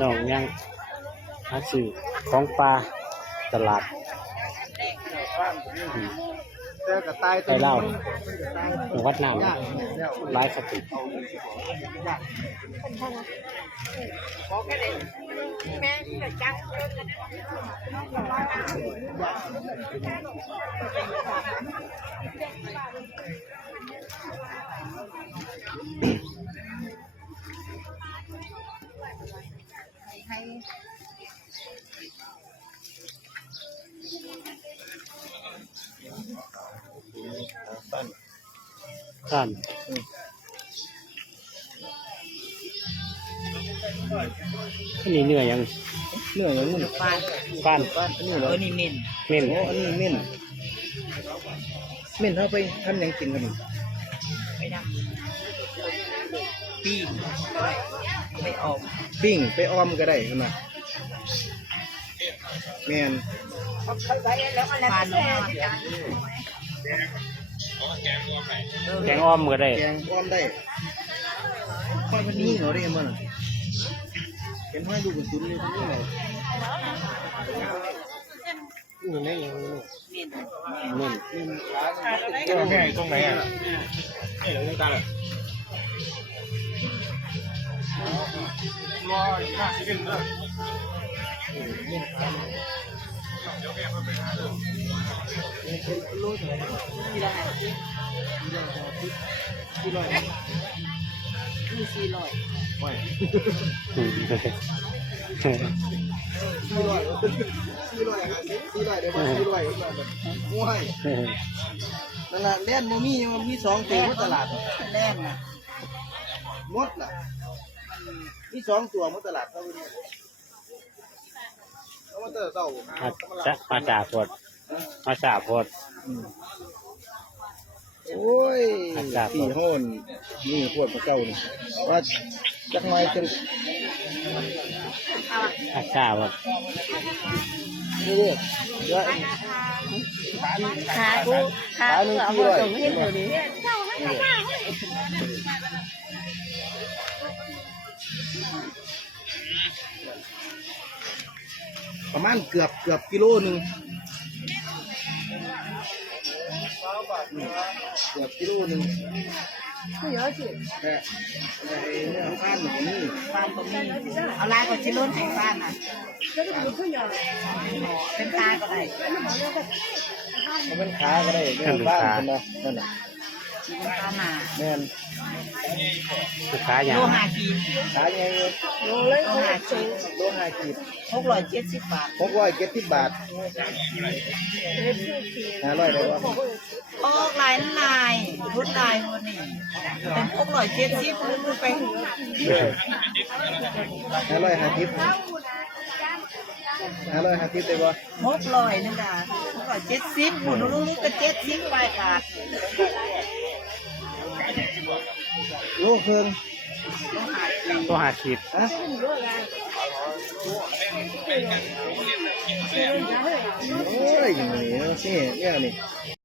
น้องยังหาซื้อของปลาตลาดไปเล่าวัดน้ำร้ายสติสั้นนี่เนื้อยังนี่ฟันนี่เหรอนี่เม่น เม่น โอ้อันนี้เม่นเขาไปทำยังกินกันนี่ไปดำปีไปออกปิ้งไปออมก็ได้ขนาดแม่นปลาโน่แกงอ้อมก็ได้แกงออมได้ข้อยมันนี่เหรอเรียกมันเป็นห้อยลูกกระสุนเลยนี่เหรอนี่ไม่ยังเม่นแม่ตรงไหนอ่ะนี่เหรอตาเลย50 เด้อนั่นแหละเล่นมี2ตัวตลาดแล่นนะมดน่ะมี2ตัวมดตลาดเท่านี้แล้วมันเต่ามาจ่าพดมาจ่าพดโอ้ยพี่โหนนี่พวกเก่านี่ว่าจักหน่อยจนมาจ่าพดนี่เยอะขาหนึ่งที่เลยประมาณเกือบกิโลนึงเกือบกิโลนึงไม่เยอะสิแต่เนื้อข้าวหมูนี่ปลาตัวนี้เอาลายกับชิลล์แห่งบ้านน่ะเป็นตาก็ได้มันเป็นขาก็ได้เนื้อบ้านคนละนั่นแหละเป็นตาหนาแม่นขาอย่างโลหะกีบขาใหญ่โลหะกีบ670 บาท670 บาท500ได้บ่ออกลายพุทธลายวันนี้เป็น670พูดไป550ได้บ่600นึงจ้ะ670พูดรู้ก็70ไปบาทโลครึ่งตัวหาขีดฮะโอ้ยนี่นี่เนี่ยนี่